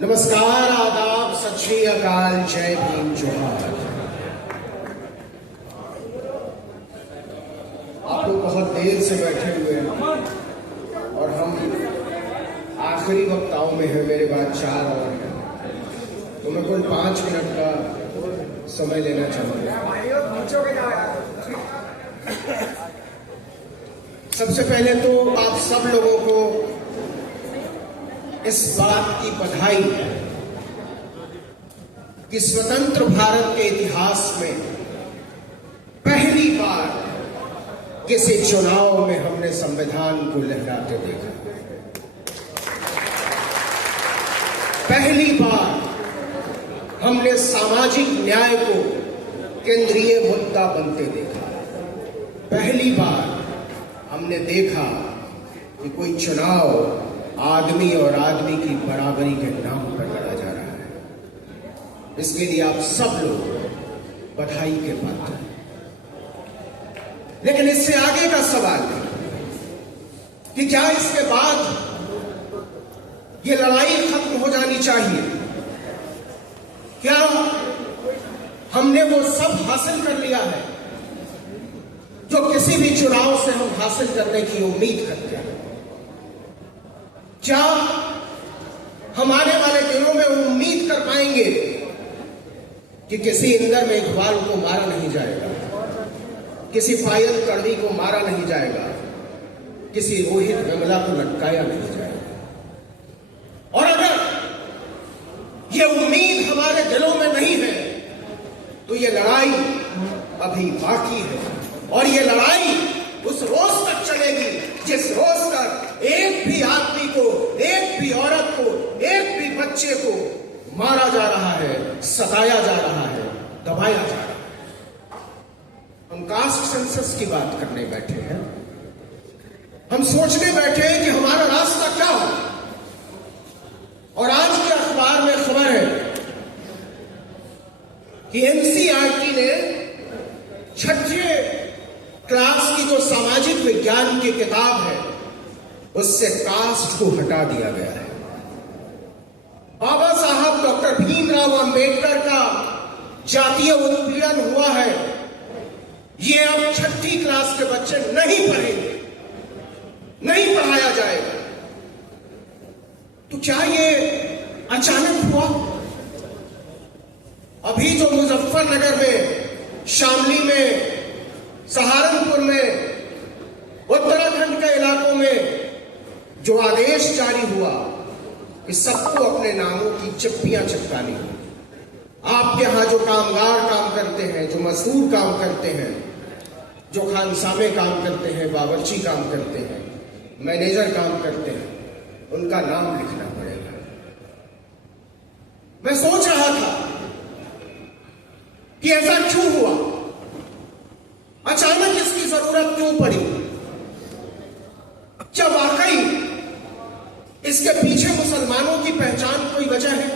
नमस्कार, आदाब, सत श्री अकाल, जय भीम, जोहार। आप लोग बहुत देर से बैठे हुए हैं और हम आखिरी वक्ताओं में है, मेरे बाद 4 और हैं, तो मैं कुल 5 मिनट का समय लेना चाहूंगा। सबसे पहले तो आप सब लोगों को इस बात की बधाई है कि स्वतंत्र भारत के इतिहास में पहली बार किसी चुनाव में हमने संविधान को लहराते देखा। पहली बार हमने सामाजिक न्याय को केंद्रीय मुद्दा बनते देखा। पहली बार हमने देखा कि कोई चुनाव आदमी और आदमी की बराबरी के नाम पर लड़ा जा रहा है। इसके लिए आप सब लोग बधाई के पात्र हैं। लेकिन इससे आगे का सवाल है कि क्या इसके बाद ये लड़ाई खत्म हो जानी चाहिए? क्या हमने वो सब हासिल कर लिया है जो किसी भी चुनाव से हम हासिल करने की उम्मीद करते हैं? क्या हम आने वाले दिनों में उम्मीद कर पाएंगे कि किसी इंदर में इकबाल को मारा नहीं जाएगा, किसी पायल कड़वी को मारा नहीं जाएगा, किसी रोहित वेमुला को लटकाया नहीं जाएगा? और अगर ये उम्मीद हमारे दिलों में नहीं है तो ये लड़ाई अभी बाकी है, और ये लड़ाई उस रोज तक चलेगी जिस रोज तक एक भी आदमी को, एक भी औरत को, एक भी बच्चे को मारा जा रहा है, सताया जा रहा है, दबाया जा रहा है। हम कास्ट सेंसस की बात करने बैठे हैं, हम सोचने बैठे हैं कि हमारा रास्ता क्या हो। और आज के अखबार में खबर है कि एनसीईआरटी ने 6वीं क्लास की जो सामाजिक विज्ञान की किताब है उससे कास्ट को हटा दिया गया है। बाबा साहब डॉक्टर भीमराव अंबेडकर का जातीय उत्पीड़न हुआ है, ये अब 6वीं क्लास के बच्चे नहीं पढ़ेंगे, नहीं पढ़ाया जाएगा। तो क्या ये अचानक हुआ? अभी जो मुजफ्फरनगर में, शामली में, सहारनपुर में, उत्तराखंड के इलाकों में जो आदेश जारी हुआ कि सबको अपने नामों की चिप्पियां चिपकानी होगी। आपके यहां जो कामगार काम करते हैं, जो मजदूर काम करते हैं, जो खानसामे काम करते हैं, बावर्ची काम करते हैं, मैनेजर काम करते हैं, उनका नाम लिखना पड़ेगा। मैं सोच रहा था कि ऐसा क्यों हुआ, अचानक इसकी जरूरत क्यों पड़ी? क्या वाकई इसके पीछे मुसलमानों की पहचान कोई वजह है?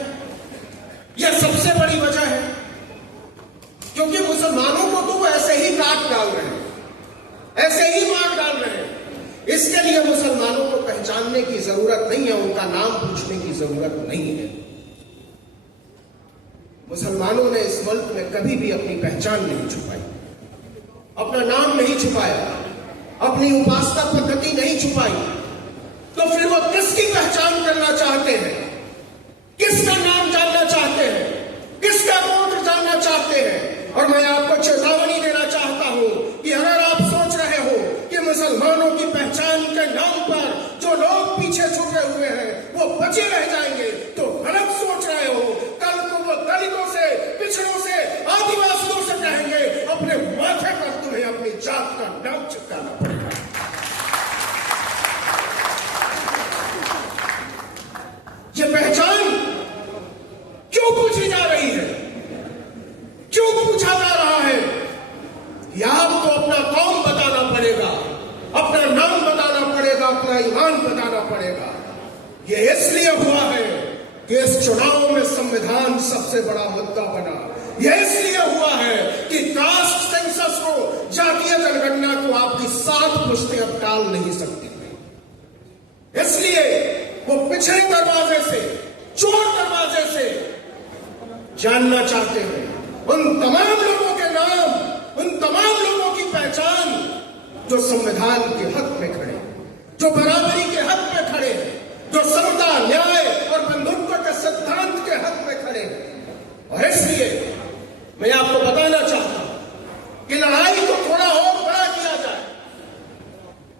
यह सबसे बड़ी वजह है, क्योंकि मुसलमानों को तो वो ऐसे ही काट डाल रहे हैं, ऐसे ही मार डाल रहे हैं। इसके लिए मुसलमानों को पहचानने की जरूरत नहीं है, उनका नाम पूछने की जरूरत नहीं है। मुसलमानों ने इस मुल्क में कभी भी अपनी पहचान नहीं छुपाई, अपना नाम नहीं छुपाया, अपनी उपासना पद्धति नहीं छुपाई। तो फिर वो किसकी पहचान करना चाहते हैं? किसका नाम जानना चाहते हैं? किसका गोत्र जानना चाहते हैं? और मैं आपको चेतावनी देना चाहता हूं कि अगर आप सोच रहे हो कि मुसलमानों की पहचान के नाम पर जो लोग पीछे छुपे हुए हैं वो बचे रह जाएंगे, तो गलत सोच रहे हो। कल को वो दलितों से, पिछड़ों से, आदिवासियों से कहेंगे अपने माथे पर तुम्हें अपनी जात का नाम चिपकाना पड़ेगा। ये पहचान क्यों पूछी जा रही है? क्यों पूछा जा रहा है? कि आपको अपना कौम बताना पड़ेगा, अपना नाम बताना पड़ेगा, अपना ईमान बताना पड़ेगा। ये इसलिए हुआ है कि इस चुनाव में संविधान सबसे बड़ा मुद्दा बना। यह इसलिए हुआ है कि कास्ट सेंसस को, जातीय जनगणना को आपकी 7 पुश्तें अब टाल नहीं सकती। इसलिए वो पिछले दरवाजे से चोर दरवाजे से जानना चाहते हैं। उन तमाम लोगों के नाम, उन तमाम लोगों की पहचान जो संविधान के हक में खड़े, जो बराबरी के हक में खड़े, जो समता, न्याय और बंधुत्व के सिद्धांत के हक में खड़े। और इसलिए मैं आपको बताना चाहता हूं कि लड़ाई को थोड़ा और बड़ा किया जाए,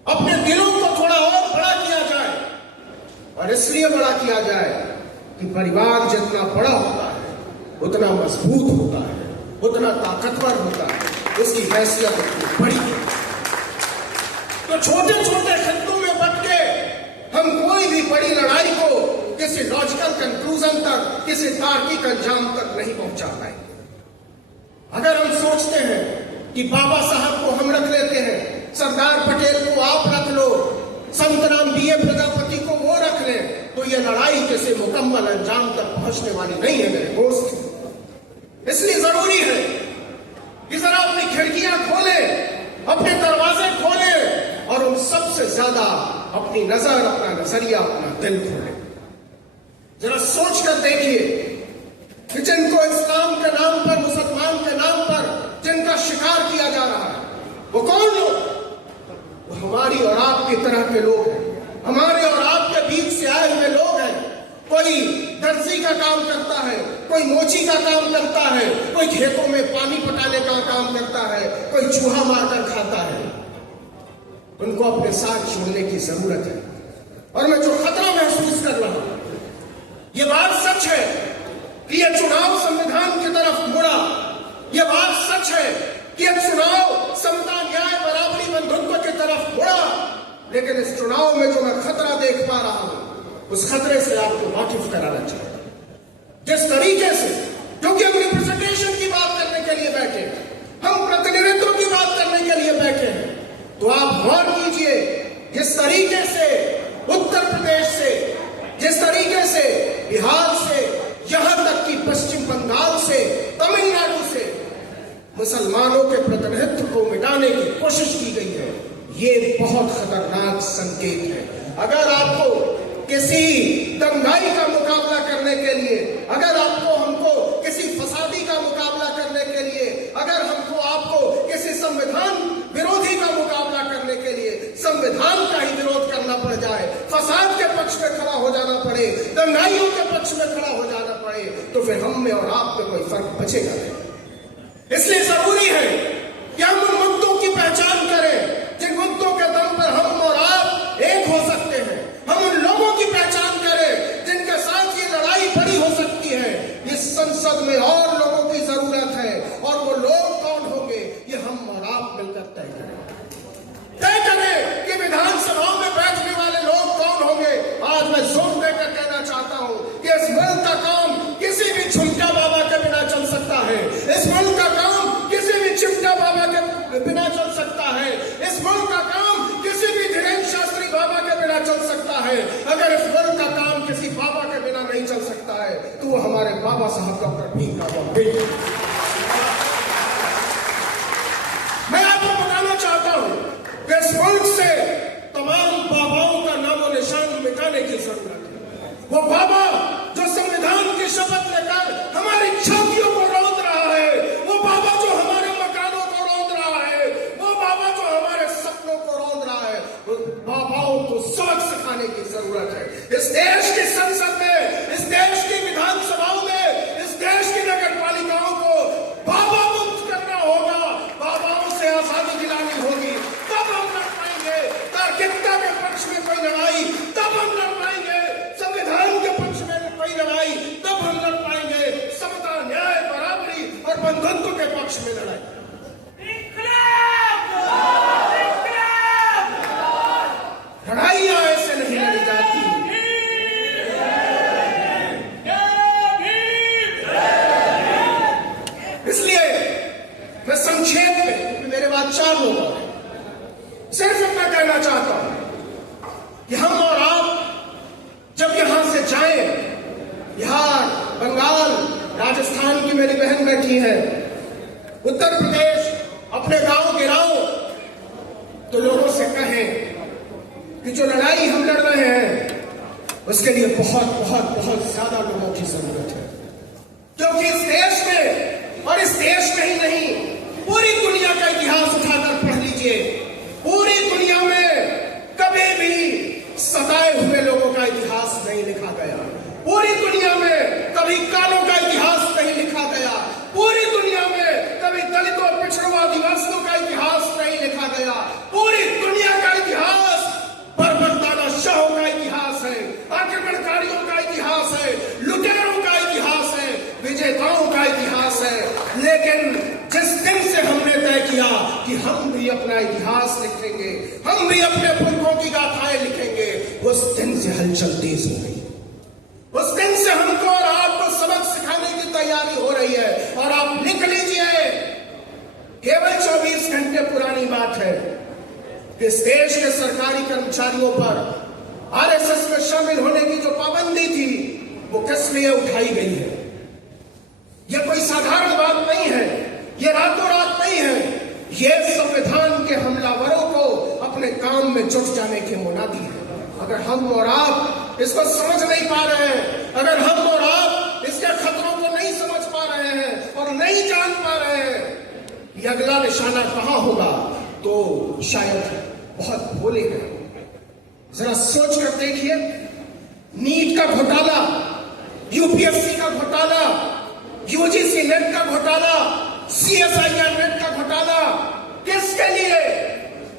अपने दिलों को थोड़ा और बड़ा किया जाए। और इसलिए बड़ा किया जाए कि परिवार जितना बड़ा होता है उतना मजबूत होता है, उतना ताकतवर होता है, उसकी हैसियत उतनी बड़ी है। तो छोटे छोटे खित्तों में बंट के हम कोई भी बड़ी लड़ाई को किसी लॉजिकल कंक्लूजन तक, किसी तार्किक अंजाम तक नहीं पहुंचा पाए। अगर हम सोचते हैं कि बाबा साहब को हम रख लेते हैं, सरदार पटेल को आप रख लो, संतराम बीए प्रजापति को वो रख लें, तो ये लड़ाई किसी मुकम्मल अंजाम तक पहुंचने वाली नहीं है मेरे दोस्त। इसलिए जरूरी है कि जरा अपनी खिड़कियां खोलें, अपने दरवाजे खोलें और उन सबसे ज्यादा अपनी नजर, अपना नजरिया, अपना दिल खोलें। जरा सोच कर देखिए कि जिनको इस्लाम के नाम पर, मुसलमान के नाम पर जिनका शिकार किया जा रहा है, वो कौन लोग? वो हमारी और आपकी तरह के लोग हैं, हमारे और आपके बीच से आए हुए लोग हैं। कोई दर्जी का काम करता है, कोई मोची का काम करता है, कोई खेतों में पानी पटाने का काम करता है, कोई चूहा मारकर खाता है। उनको अपने साथ छोड़ने की जरूरत है। और मैं जो खतरा महसूस कर रहा हूं, ये बात सच है कि यह चुनाव संविधान की तरफ मुड़ा, यह बात सच है कि यह चुनाव समता, न्याय, बराबरी, बंधुत्व की तरफ मुड़ा। लेकिन इस चुनाव में जो मैं खतरा देख पा रहा हूं, उस खतरे से आपको वाकिफ कराना चाहिए। जिस तरीके से, क्योंकि हम रिप्रेजेंटेशन की बात करने के लिए बैठे हैं, हम प्रतिनिधित्व की बात करने के लिए बैठे हैं, तो आप गौर कीजिए जिस तरीके से उत्तर प्रदेश से, जिस तरीके से बिहार से, यहां तक कि पश्चिम बंगाल से, तमिलनाडु से मुसलमानों के प्रतिनिधित्व को मिटाने की कोशिश की गई है, ये बहुत खतरनाक संकेत है। अगर आपको किसी दंगाई का मुकाबला करने के लिए, अगर आपको हमको किसी फसादी का मुकाबला करने के लिए, अगर हमको आपको किसी संविधान विरोधी का मुकाबला करने के लिए संविधान का ही विरोध करना पड़ जाए, फसाद के पक्ष में खड़ा हो जाना पड़े, दंगाइयों के पक्ष में खड़ा हो जाना पड़े, तो फिर हम में और आप में कोई फर्क बचेगा नहीं। इसलिए जरूरी है कि हम उन मुद्दों की पहचान करें जिन मुद्दों के दम पर हम और आप एक हो सकते हैं। हम उन लोगों की पहचान करें जिनके साथ ये लड़ाई बड़ी हो सकती है। इस संसद में और लोगों की जरूरत है, और वो लोग कौन होंगे ये हम और आप मिलकर तय करें कि विधानसभाओं में बैठने वाले लोग कौन होंगे। आज मैं जोर देकर कहना चाहता हूं कि इस मुल्क का काम किसी भी झुमका बाबा के बिना चल सकता है, इस मुल्क का काम किसी भी चिमटा बाबा के बिना चल सकता है, इस मुल्क का काम किसी भी धीरेन्द्र शास्त्री बाबा के बिना चल सकता है। अगर इस मुल्क का काम किसी बाबा के बिना नहीं चल सकता है तो वो हमारे बाबा साहब डॉक्टर भीमराव अम्बेडकर। मैं आपको बताना चाहता हूं कि इस मुल्क से तमाम बाबाओं का नामो निशान मिटाने की जरूरत है। वो बाबा जो संविधान की शपथ लेकर हमारी छातियों को रौंद रहा है, वो बाबा जो हमारे मकानों को रौंद रहा है, वो बाबा जो हमारे सपनों को रौंद रहा है, उन बाबाओं को सबक सिखाने की जरूरत है। इस देश की संसद में, इस देश की विधानसभाओं में, इस देश की नगर पालिकाओं को बाबा मुक्त करना होगा, बाबाओं से आजादी दिलानी होगी। तब हम लड़ पाएंगे तार्किकता के पक्ष में कोई लड़ाई, तब हम लड़ पाएंगे संविधान के पक्ष में कोई लड़ाई, तब हम लड़ पाएंगे समता, न्याय, बराबरी और बंधुत्व के पक्ष में लड़ाई। लड़ाइयां ऐसे नहीं लड़ी जाती। इसलिए मैं संक्षेप में, मेरे बाद 4 लोग हैं, सिर्फ इतना कहना चाहता हूं कि हम और आप जब यहां से जाएं, बिहार, बंगाल, राजस्थान की मेरी बहन बैठी है, उत्तर प्रदेश, अपने गांव गिराओ, तो लोगों से कहें कि जो लड़ाई हम लड़ रहे हैं उसके लिए बहुत बहुत बहुत ज्यादा लोगों की जरूरत है, क्योंकि इस देश में, और इस देश में ही नहीं, पूरी दुनिया का इतिहास उठाकर पढ़ लीजिए, पूरी दुनिया में कभी भी सताए हुए लोगों का इतिहास नहीं लिखा गया, पूरी दुनिया में कभी कालों का इतिहास नहीं लिखा गया, पूरी दुनिया में कभी दलितों, पिछड़ों, आदिवासियों का इतिहास नहीं लिखा गया, पूरी दुनिया का इतिहास शाहों का इतिहास है, आक्रमणकारियों का इतिहास है, लुटेरों का इतिहास है, विजेताओं का इतिहास है। लेकिन जिस दिन से हमने तय किया कि हम भी अपना इतिहास लिखेंगे, हम भी अपने पुरखों की गाथाएं लिखेंगे, उस दिन से हलचल तेज हो गई। उस दिन से हमको और आपको सबक सिखाने की तैयारी हो रही है। और आप लिख लीजिए, केवल 24 घंटे पुरानी बात है कि इस देश के सरकारी कर्मचारियों पर आरएसएस में शामिल होने की जो पाबंदी थी, वो किस लिए उठाई गई है। यह कोई साधारण बात नहीं है, यह रातों रात नहीं है, यह संविधान के हमलावरों को अपने काम में जुट जाने की मुनादी है। अगर हम और आप इसको समझ नहीं पा रहे हैं, अगर हम और आप इसके खतरों को नहीं समझ पा रहे हैं और नहीं जान पा रहे हैं ये अगला निशाना कहां होगा, तो शायद बहुत भोले हैं। जरा सोच कर देखिए, नीट का घोटाला, यूपीएससी का घोटाला, यूजीसी नेट का घोटाला, सीएसआईआर नेट का घोटाला, किसके लिए,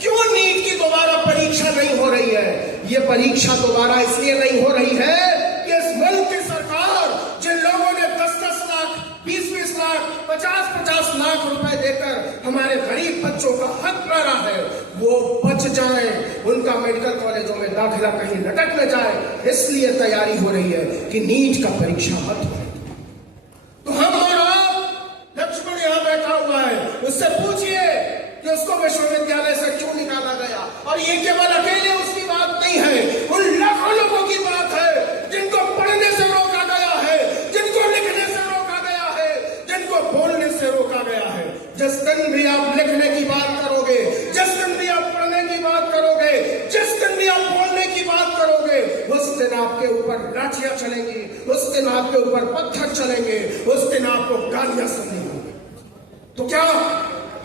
क्यों नीट की दोबारा परीक्षा नहीं हो रही है? ये परीक्षा दोबारा इसलिए नहीं हो रही है कि इस मुल्क की सरकार, जिन लोगों ने 10-10 लाख, 20-20 लाख, 50-50 लाख रुपए देकर हमारे गरीब बच्चों का हक मारा है, वो बच जाए, उनका मेडिकल कॉलेजों में दाखिला कहीं लटक न जाए, इसलिए तैयारी हो रही है कि नीट का परीक्षा मत हो। तो हम और आप, लक्ष्मण यहां बैठा हुआ है, उससे पूछिए कि उसको विश्वविद्यालय से क्यों निकाला गया। और ये केवल अकेले उसकी बात नहीं है, उन लाखों लोगों की बात है जिनको पढ़ने से रोका गया है, जिनको लिखने से रोका गया है, जिनको बोलने से रोका गया है। जिस दिन भी आप लिखने की बात करोगे, जिस दिन भी आप पढ़ने की बात करोगे, जिस दिन भी आप बोलने की बात करोगे, उस दिन आपके ऊपर लाठियां चलेंगी, उस दिन आपके ऊपर पत्थर चलेंगे, उस दिन आपको गालियां सुननी होंगी। तो क्या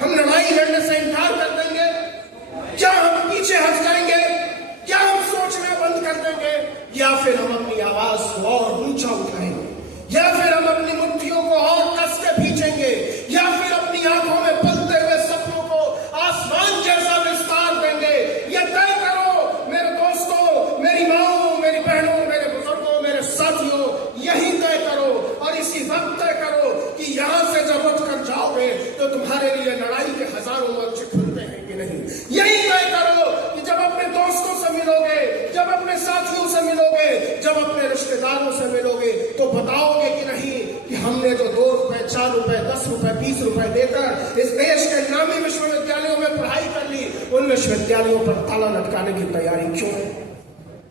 हम लड़ाई लड़ने से इनकार कर देंगे? क्या हम पीछे हट जाएंगे? क्या हम सोचना बंद कर देंगे? या फिर हम अपनी आवाज को और ऊंचा उठाएंगे? या फिर हम अपनी मुट्ठियों को और कस के खींचेंगे? या फिर अपनी आंखों में पलते हुए सपनों को आसमान जैसा विस्तार देंगे? ये तय करो मेरे दोस्तों, मेरी माओ, मेरी बहनों, मेरे बुजुर्गों, मेरे साथियों, यही तय करो और इसी वक्त तय करो कि यहां से जब उठ कर जाओगे तो तुम्हारे लिए लड़ाई के हजारों मंच खुलते हैं कि नहीं। यही तय करो कि जब अपने दोस्तों से मिलोगे, जब अपने साथियों से मिलोगे, जब अपने रिश्तेदारों से मिलोगे, तो बताओगे कि नहीं कि हमने जो 2 रुपए, 4 रुपए, 10 रुपए, 20 रुपए देकर इस देश के नामी विश्वविद्यालयों में पढ़ाई कर ली, उन विश्वविद्यालयों पर ताला लटकाने की तैयारी क्यों है?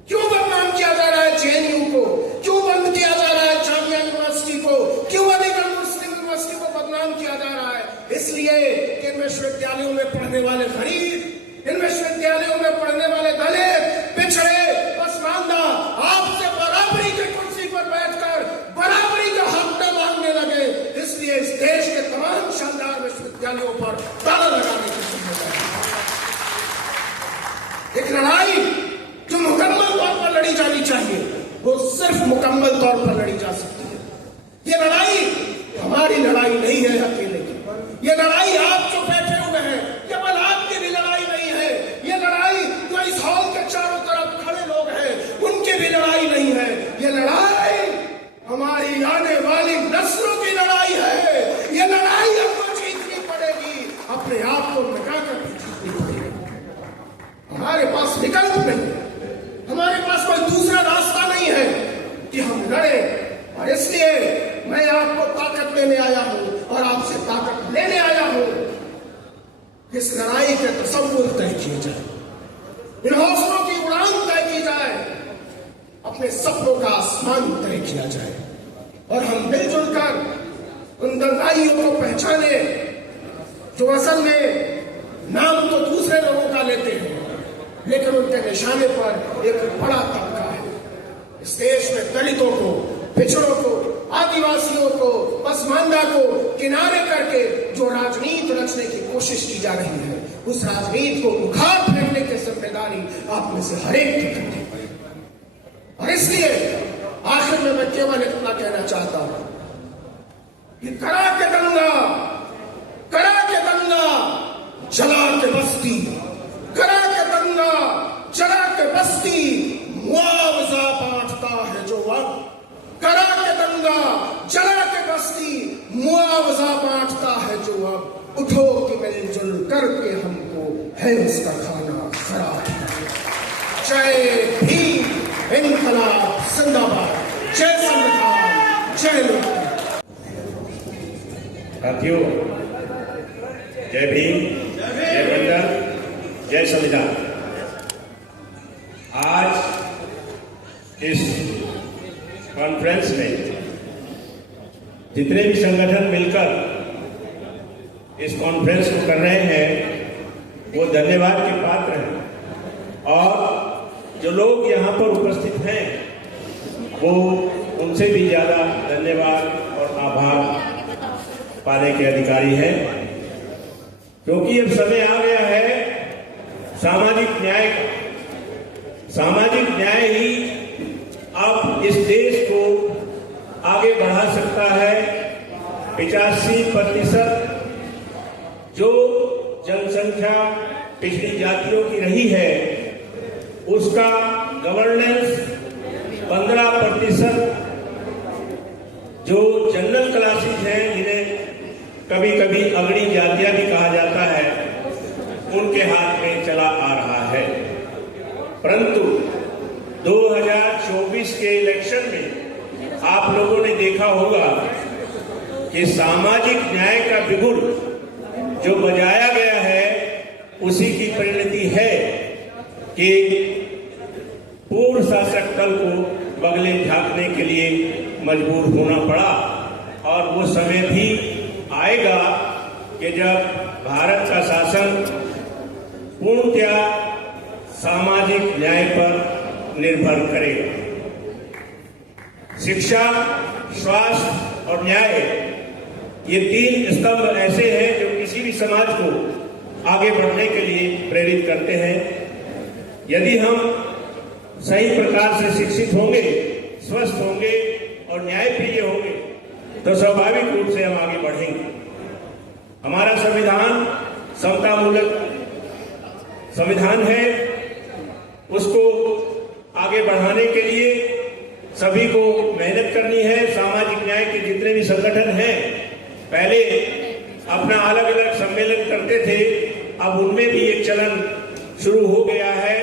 क्यों बदनाम किया जा रहा है जेएनयू को? क्यों बंद किया जा रहा है जामिया यूनिवर्सिटी को? क्यों अलीगढ़ मुस्लिम यूनिवर्सिटी को बदनाम किया जा रहा है? इसलिए कि इन विश्वविद्यालयों में पढ़ने वाले गरीब, इन विश्वविद्यालयों में पढ़ने वाले दलित, पिछड़े, पसमानदा आपसे बराबरी की कुर्सी पर बैठकर बराबरी का हक न मांगने लगे। इसलिए इस देश के तमाम शानदार विश्वविद्यालयों पर ताला लगाने की जिम्मेदारी। एक लड़ाई जो मुकम्मल तौर पर लड़ी जानी चाहिए, वो सिर्फ मुकम्मल तौर पर लड़ी जा सकती है। ये लड़ाई हमारी लड़ाई नहीं है अकेले की, ये लड़ाई आप जो बैठे हुए हैं, केवल आपकी भी लड़ाई नहीं है। ये लड़ाई जो इस हॉल के चारों तरफ खड़े लोग हैं, उनकी भी लड़ाई नहीं है। ये लड़ाई हमारी आने वाली नस्लों की लड़ाई है। ये लड़ाई हमको जीतनी पड़ेगी, अपने आप को मिटाकर भी जीतनी पड़ेगी। हमारे पास विकल्प नहीं है, हमारे पास कोई दूसरा रास्ता नहीं है कि हम लड़ें। और इसलिए मैं आपको ताकत देने आया हूं और आपसे ताकत लेने आया हूं। इस लड़ाई के तसव्वुर तय किए जाए, इन हौसलों की उड़ान तय की जाए, अपने सपनों का आसमान तय किया जाए और हम मिलजुल कर उन दंगाइयों को पहचाने जो असल में नाम तो दूसरे लोगों का लेते हैं, लेकिन उनके निशाने पर एक बड़ा तबका है। इस देश में दलितों को, पिछड़ों को, आदिवासियों को, पसमानदा को किनारे करके जो राजनीति रचने की कोशिश की जा रही है, उस राजनीति को उखाड़ फेंकने की जिम्मेदारी आप में से हर एक की करनी है। और इसलिए आखिर में मैं केवल इतना कहना चाहता हूं कि करा के दंगा, जला के बस्ती, करा के दंगा, जला के बस्ती, मुआवजा बांटता है जो अब, करा के दंगा, जला के बस्ती, मुआवजा बांटता है जो अब, उठो कि मिलजुल करके हमको है उसका खाना खराब। जय भीम, इनकलाब जिंदाबाद, जय संविधान, जय लोकतंत्र। साथियों, जय भीम, जय बंदर, जय संविधान। आज इस कॉन्फ्रेंस में जितने भी संगठन मिलकर इस कॉन्फ्रेंस को कर रहे हैं वो धन्यवाद के पात्र हैं, और जो लोग यहाँ पर उपस्थित हैं वो उनसे भी ज्यादा धन्यवाद और आभार पाने के अधिकारी हैं, क्योंकि अब समय आ गया है सामाजिक न्याय का। सामाजिक न्याय ही अब इस देश को आगे बढ़ा सकता है। 85% जो जनसंख्या पिछड़ी जातियों की रही है उसका गवर्नेंस 15% जो जनरल क्लासेस हैं, जिन्हें कभी कभी अगड़ी जातियां भी कहा जाता है, उनके हाथ में चला आ रहा है। परंतु 2024 के इलेक्शन में आप लोगों ने देखा होगा कि सामाजिक न्याय का बिगुल जो बजाया गया है उसी की परिणति है कि पूर्व शासक दल को बगले झांकने के लिए मजबूर होना पड़ा। और वो समय भी आएगा कि जब भारत का शासन पूर्णतया सामाजिक न्याय पर निर्भर करेगा। शिक्षा, स्वास्थ्य और न्याय, ये 3 स्तंभ ऐसे हैं जो किसी भी समाज को आगे बढ़ने के लिए प्रेरित करते हैं। यदि हम सही प्रकार से शिक्षित होंगे, स्वस्थ होंगे और न्यायप्रिय होंगे तो स्वाभाविक रूप से हम आगे बढ़ेंगे। हमारा संविधान समतामूलक संविधान है, उसको आगे बढ़ाने के लिए सभी को मेहनत करनी है। सामाजिक न्याय के जितने भी संगठन हैं पहले अपना अलग अलग सम्मेलन करते थे, अब उनमें भी एक चलन शुरू हो गया है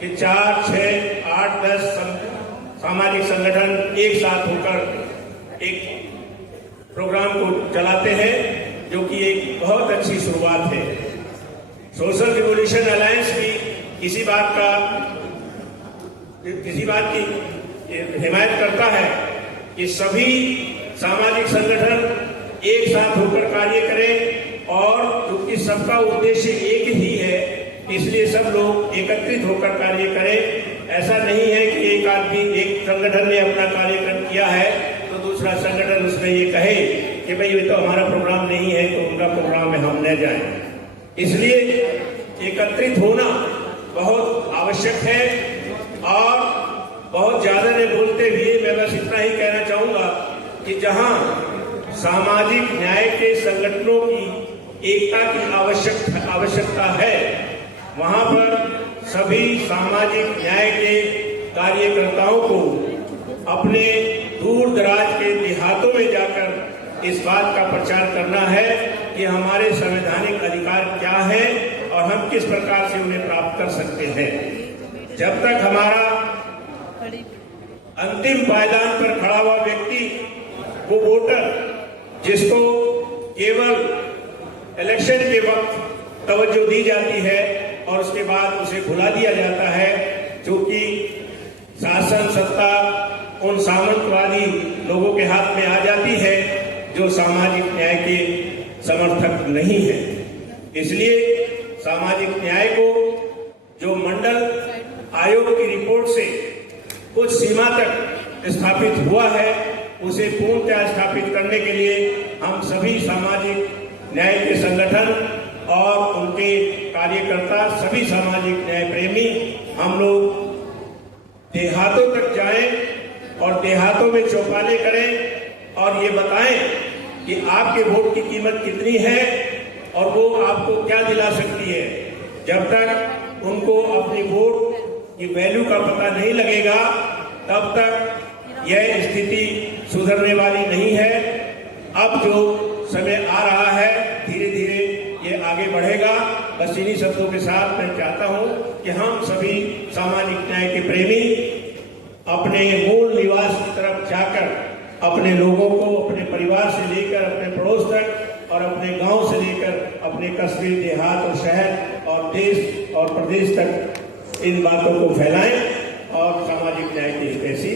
कि 4, 6, 8, 10 सामाजिक संगठन एक साथ होकर एक प्रोग्राम को चलाते हैं, जो कि एक बहुत अच्छी शुरुआत है। सोशल रिवोल्यूशन अलायंस भी इसी बात की हिमायत करता है कि सभी सामाजिक संगठन एक साथ होकर कार्य करें, और क्योंकि सबका उद्देश्य एक ही है इसलिए सब लोग एकत्रित होकर कार्य करें। ऐसा नहीं है कि एक आदमी, एक संगठन ने अपना कार्य किया है तो दूसरा संगठन उसमें ये कहे कि भाई ये तो हमारा प्रोग्राम नहीं है तो उनका प्रोग्राम में हम न जाएं। इसलिए एकत्रित होना बहुत आवश्यक है। और बहुत ज्यादा नहीं बोलते हुए मैं बस इतना ही कहना चाहूंगा कि जहां सामाजिक न्याय के संगठनों की एकता की आवश्यकता है, वहां पर सभी सामाजिक न्याय के कार्यकर्ताओं को अपने दूर दराज के देहातों में जाकर इस बात का प्रचार करना है कि हमारे संवैधानिक अधिकार क्या है और हम किस प्रकार से उन्हें प्राप्त कर सकते हैं। जब तक हमारा अंतिम पायदान पर खड़ा हुआ व्यक्ति, वो वोटर जिसको केवल इलेक्शन के वक्त तवज्जो दी जाती है और उसके बाद उसे भुला दिया जाता है, जो कि शासन सत्ता उन सामंतवादी लोगों के हाथ में आ जाती है जो सामाजिक न्याय के समर्थक नहीं है। इसलिए सामाजिक न्याय को जो मंडल आयोग की रिपोर्ट से कुछ सीमा तक स्थापित हुआ है, उसे पूर्णतः स्थापित करने के लिए हम सभी सामाजिक न्याय के संगठन और उनके कार्यकर्ता, सभी सामाजिक न्याय प्रेमी हम लोग देहातों तक जाएं और देहातों में चौपाले करें और ये बताएं कि आपके वोट की कीमत कितनी है और वो आपको क्या दिला सकती है। जब तक उनको अपनी वोट की वैल्यू का पता नहीं लगेगा, तब तक यह स्थिति सुधरने वाली नहीं है। अब जो समय आ रहा है, धीरे धीरे ये आगे बढ़ेगा। बस इन्हीं शब्दों के साथ मैं चाहता हूं कि हम सभी सामाजिक न्याय के प्रेमी अपने मूल निवास की तरफ जाकर अपने लोगों को अपने परिवार से लेकर अपने पड़ोस तक और अपने गांव से लेकर अपने कस्बे, देहात और शहर और देश और प्रदेश तक इन बातों को फैलाएं और सामाजिक न्याय की ऐसी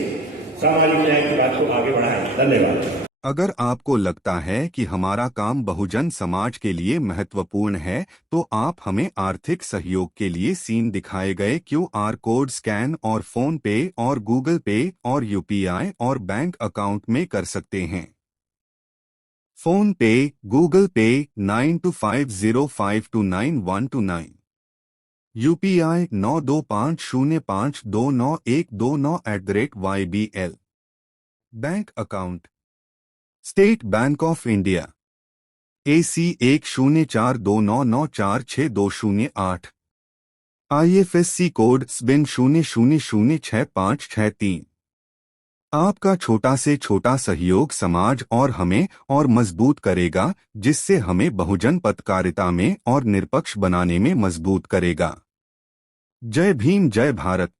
सामाजिक न्याय की बात को आगे बढ़ाएं। धन्यवाद। अगर आपको लगता है कि हमारा काम बहुजन समाज के लिए महत्वपूर्ण है, तो आप हमें आर्थिक सहयोग के लिए सीन दिखाए गए QR कोड स्कैन और फोन पे और गूगल पे और UPI और बैंक अकाउंट में कर सकते हैं। फोन पे, गूगल पे 9250529129, UPI 9250529129@YBL। Bank account state bank of India AC 1042994628, IFSC code SBIN 00066563। आपका छोटा से छोटा सहयोग समाज और हमें और मजबूत करेगा, जिससे हमें बहुजन पत्रकारिता में और निष्पक्ष बनाने में मजबूत करेगा। जय भीम, जय भारत।